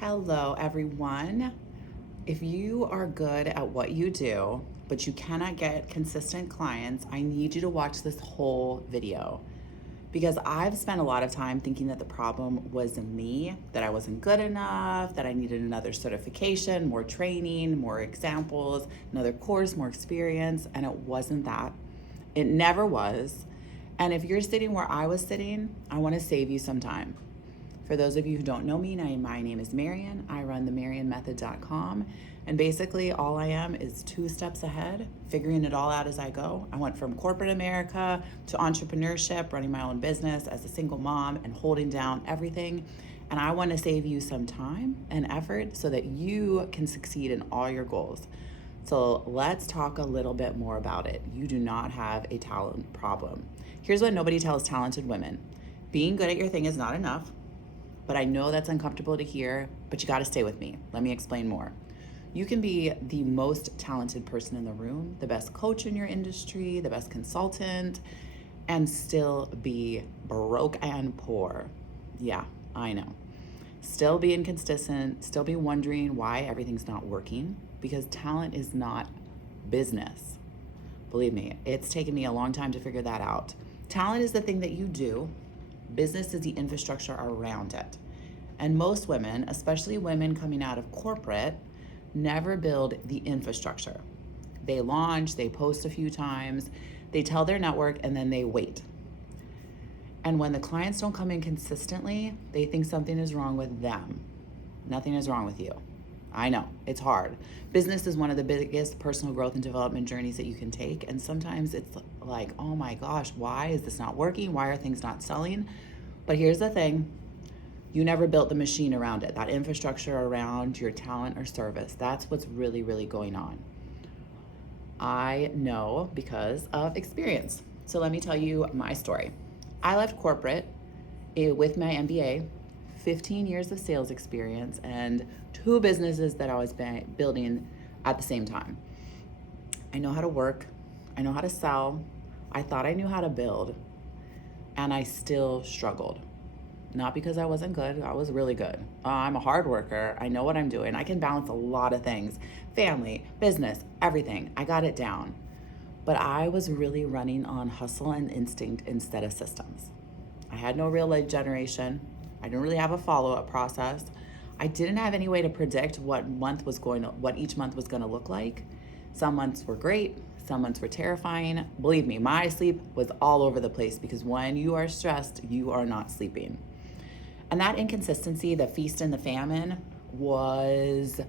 Hello, everyone. If you are good at what you do, but you cannot get consistent clients, I need you to watch this whole video because I've spent a lot of time thinking that the problem was me, that I wasn't good enough, that I needed another certification, more training, more examples, another course, more experience, and it wasn't that. It never was. And if you're sitting where I was sitting, I want to save you some time. For those of you who don't know me, my name is Marian. I run the MarianMethod.com. And basically, all I am is 2 steps ahead, figuring it all out as I go. I went from corporate America to entrepreneurship, running my own business as a single mom and holding down everything. And I want to save you some time and effort so that you can succeed in all your goals. So let's talk a little bit more about it. You do not have a talent problem. Here's what nobody tells talented women. Being good at your thing is not enough. But I know that's uncomfortable to hear, but you got to stay with me. Let me explain more. You can be the most talented person in the room, the best coach in your industry, the best consultant, and still be broke and poor. Yeah, I know. Still be inconsistent, still be wondering why everything's not working, because talent is not business. Believe me, it's taken me a long time to figure that out. Talent is the thing that you do. Business is the infrastructure around it. And most women, especially women coming out of corporate, never build the infrastructure. They launch, they post a few times, they tell their network, and then they wait. And when the clients don't come in consistently, they think something is wrong with them. Nothing is wrong with you. I know, it's hard. Business is one of the biggest personal growth and development journeys that you can take. And sometimes it's like, oh my gosh, why is this not working? Why are things not selling? But here's the thing. You never built the machine around it, that infrastructure around your talent or service. That's what's really, really going on. I know because of experience. So let me tell you my story. I left corporate with my MBA, 15 years of sales experience, and 2 businesses that I was building at the same time. I know how to work. I know how to sell. I thought I knew how to build, and I still struggled. Not because I wasn't good. I was really good. I'm a hard worker. I know what I'm doing. I can balance a lot of things. Family, business, everything. I got it down. But I was really running on hustle and instinct instead of systems. I had no real lead generation. I didn't really have a follow-up process. I didn't have any way to predict what each month was going to look like. Some months were great. Some months were terrifying. Believe me, my sleep was all over the place because when you are stressed, you are not sleeping. And that inconsistency, the feast and the famine, was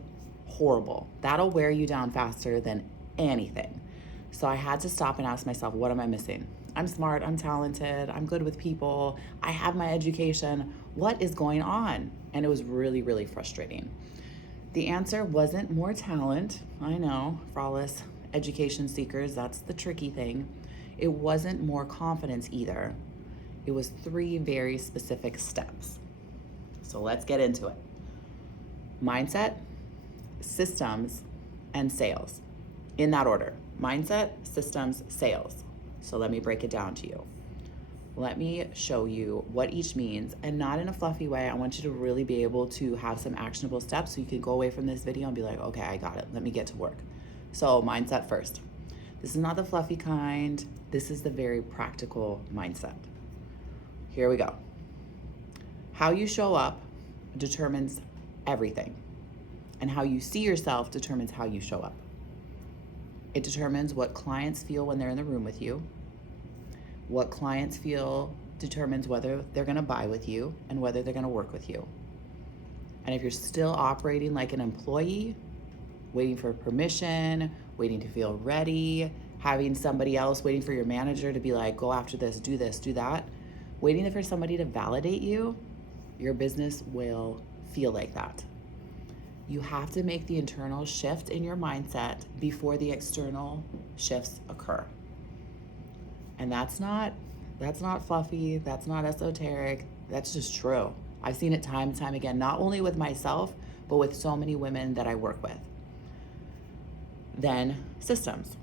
horrible. That'll wear you down faster than anything. So I had to stop and ask myself, what am I missing? I'm smart, I'm talented, I'm good with people, I have my education. What is going on? And it was really, really frustrating. The answer wasn't more talent. I know, for all us education seekers, that's the tricky thing. It wasn't more confidence either. It was 3 very specific steps. So let's get into it. Mindset, systems, and sales. In that order. Mindset, systems, sales. So let me break it down to you. Let me show you what each means, and not in a fluffy way. I want you to really be able to have some actionable steps so you can go away from this video and be like, okay, I got it. Let me get to work. So mindset first. This is not the fluffy kind. This is the very practical mindset. Here we go. How you show up determines everything, and how you see yourself determines how you show up. It determines what clients feel when they're in the room with you. What clients feel determines whether they're going to buy with you and whether they're going to work with you. And if you're still operating like an employee, waiting for permission, waiting to feel ready, having somebody else waiting for your manager to be like, go after this, do that, waiting for somebody to validate you, your business will feel like that. You have to make the internal shift in your mindset before the external shifts occur. And that's not fluffy, that's not esoteric, that's just true. I've seen it time and time again, not only with myself, but with so many women that I work with. Then systems.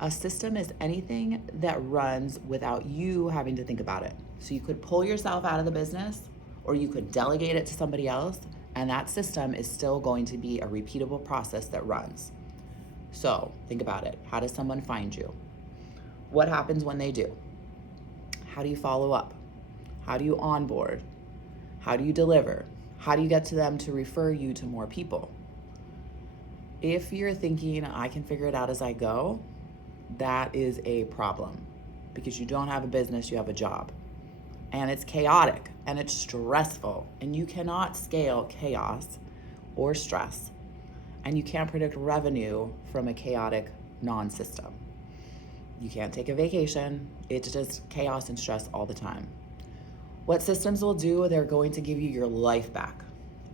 A system is anything that runs without you having to think about it. So you could pull yourself out of the business, or you could delegate it to somebody else And that system is still going to be a repeatable process that runs. So think about it. How does someone find you? What happens when they do? How do you follow up? How do you onboard? How do you deliver? How do you get to them to refer you to more people? If you're thinking, I can figure it out as I go, that is a problem, because you don't have a business, you have a job. And it's chaotic and it's stressful, and you cannot scale chaos or stress, and you can't predict revenue from a chaotic non-system. You can't take a vacation. It's just chaos and stress all the time. What systems will do, they're going to give you your life back.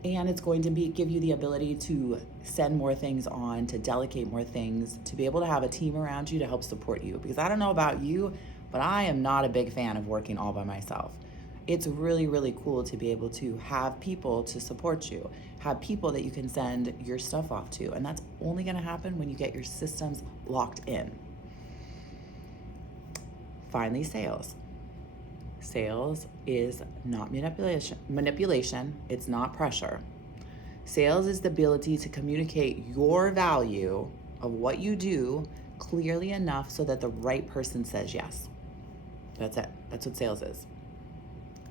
And it's going to give you the ability to send more things on, to delegate more things, to be able to have a team around you to help support you. Because I don't know about you, but I am not a big fan of working all by myself. It's really, really cool to be able to have people to support you, have people that you can send your stuff off to. And that's only going to happen when you get your systems locked in. Finally, sales. Sales is not manipulation. It's not pressure. Sales is the ability to communicate your value of what you do clearly enough so that the right person says yes. That's it. That's what sales is.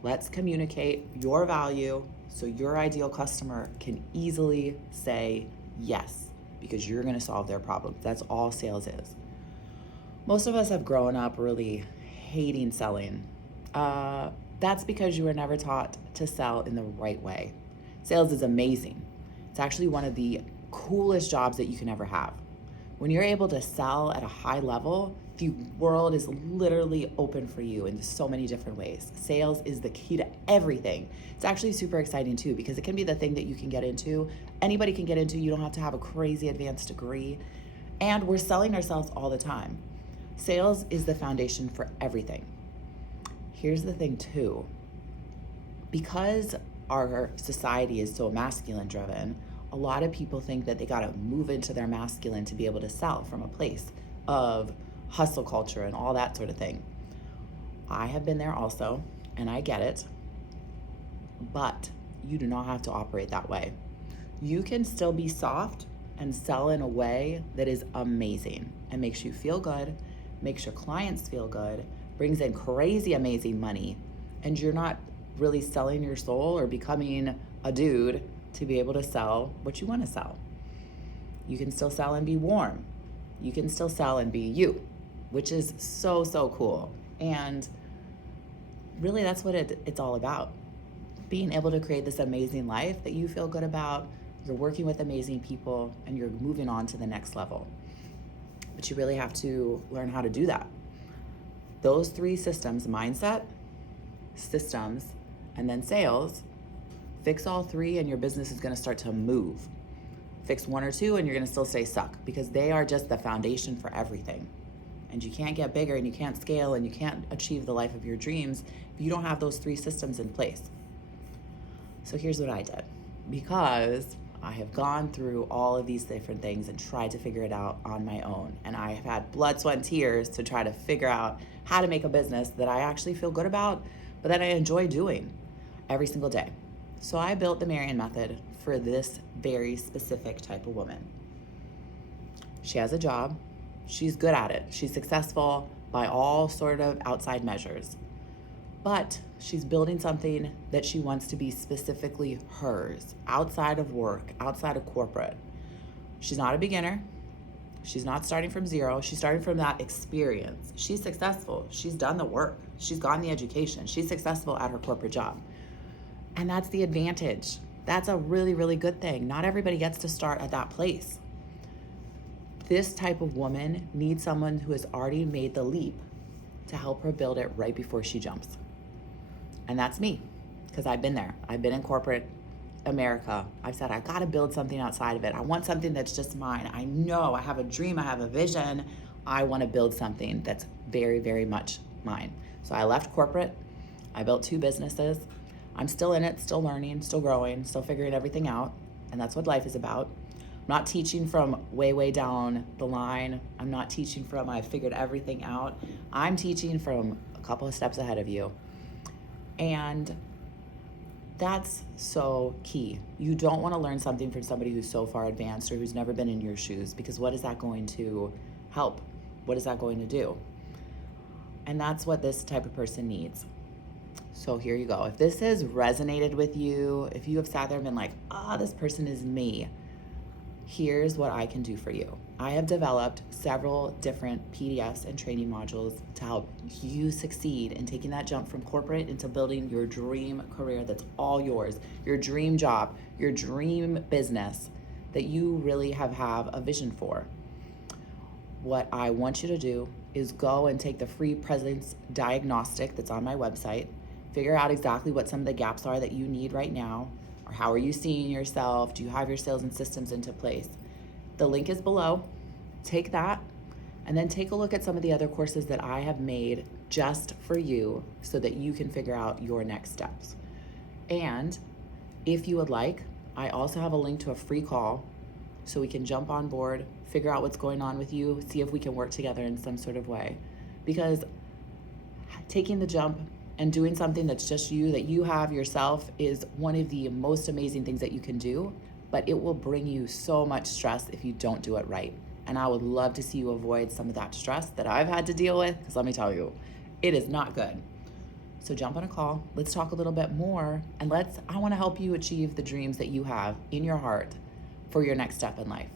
Let's communicate your value so your ideal customer can easily say yes, because you're going to solve their problem. That's all sales is. Most of us have grown up really hating selling. That's because you were never taught to sell in the right way. Sales is amazing. It's actually one of the coolest jobs that you can ever have. When you're able to sell at a high level, the world is literally open for you in so many different ways. Sales is the key to everything. It's actually super exciting too, because it can be the thing that you can get into. Anybody can get into. You don't have to have a crazy advanced degree. And we're selling ourselves all the time. Sales is the foundation for everything. Here's the thing too, because our society is so masculine driven, a lot of people think that they gotta move into their masculine to be able to sell from a place of hustle culture and all that sort of thing. I have been there also, and I get it, but you do not have to operate that way. You can still be soft and sell in a way that is amazing and makes you feel good, makes your clients feel good, brings in crazy amazing money, and you're not really selling your soul or becoming a dude to be able to sell what you want to sell. You can still sell and be warm. You can still sell and be you, which is so, so cool. And really that's what it's all about. Being able to create this amazing life that you feel good about, you're working with amazing people, and you're moving on to the next level. But you really have to learn how to do that. Those three systems, mindset, systems, and then sales, fix all three and your business is gonna start to move. Fix one or two and you're gonna still stay stuck, because they are just the foundation for everything. And you can't get bigger and you can't scale and you can't achieve the life of your dreams if you don't have those three systems in place. So here's what I did. Because I have gone through all of these different things and tried to figure it out on my own. And I have had blood, sweat, and tears to try to figure out how to make a business that I actually feel good about, but that I enjoy doing every single day. So I built the Marian Method for this very specific type of woman. She has a job. She's good at it. She's successful by all sort of outside measures. But she's building something that she wants to be specifically hers, outside of work, outside of corporate. She's not a beginner. She's not starting from zero. She's starting from that experience. She's successful. She's done the work. She's gotten the education. She's successful at her corporate job. And that's the advantage. That's a really, really good thing. Not everybody gets to start at that place. This type of woman needs someone who has already made the leap to help her build it right before she jumps. And that's me, because I've been there. I've been in corporate America. I've said, I gotta build something outside of it. I want something that's just mine. I know I have a dream, I have a vision. I wanna build something that's very, very much mine. So I left corporate. I built 2 businesses. I'm still in it, still learning, still growing, still figuring everything out. And that's what life is about. I'm not teaching from way, way down the line. I'm not teaching from I figured everything out. I'm teaching from a couple of steps ahead of you. And That's so key. You don't want to learn something from somebody who's so far advanced or who's never been in your shoes, because what is that going to help? What is that going to do? And that's what this type of person needs. So here you go. If this has resonated with you, if you have sat there and been like, this person is me, here's what I can do for you. I have developed several different PDFs and training modules to help you succeed in taking that jump from corporate into building your dream career that's all yours, your dream job, your dream business that you really have a vision for. What I want you to do is go and take the free presence diagnostic that's on my website, figure out exactly what some of the gaps are that you need right now, or how are you seeing yourself? Do you have your sales and systems into place? The link is below. Take that and then take a look at some of the other courses that I have made just for you so that you can figure out your next steps. And if you would like, I also have a link to a free call so we can jump on board, figure out what's going on with you, see if we can work together in some sort of way. Because taking the jump and doing something that's just you, that you have yourself, is one of the most amazing things that you can do, but it will bring you so much stress if you don't do it right. And I would love to see you avoid some of that stress that I've had to deal with, because let me tell you, it is not good. So jump on a call, let's talk a little bit more, and I wanna help you achieve the dreams that you have in your heart for your next step in life.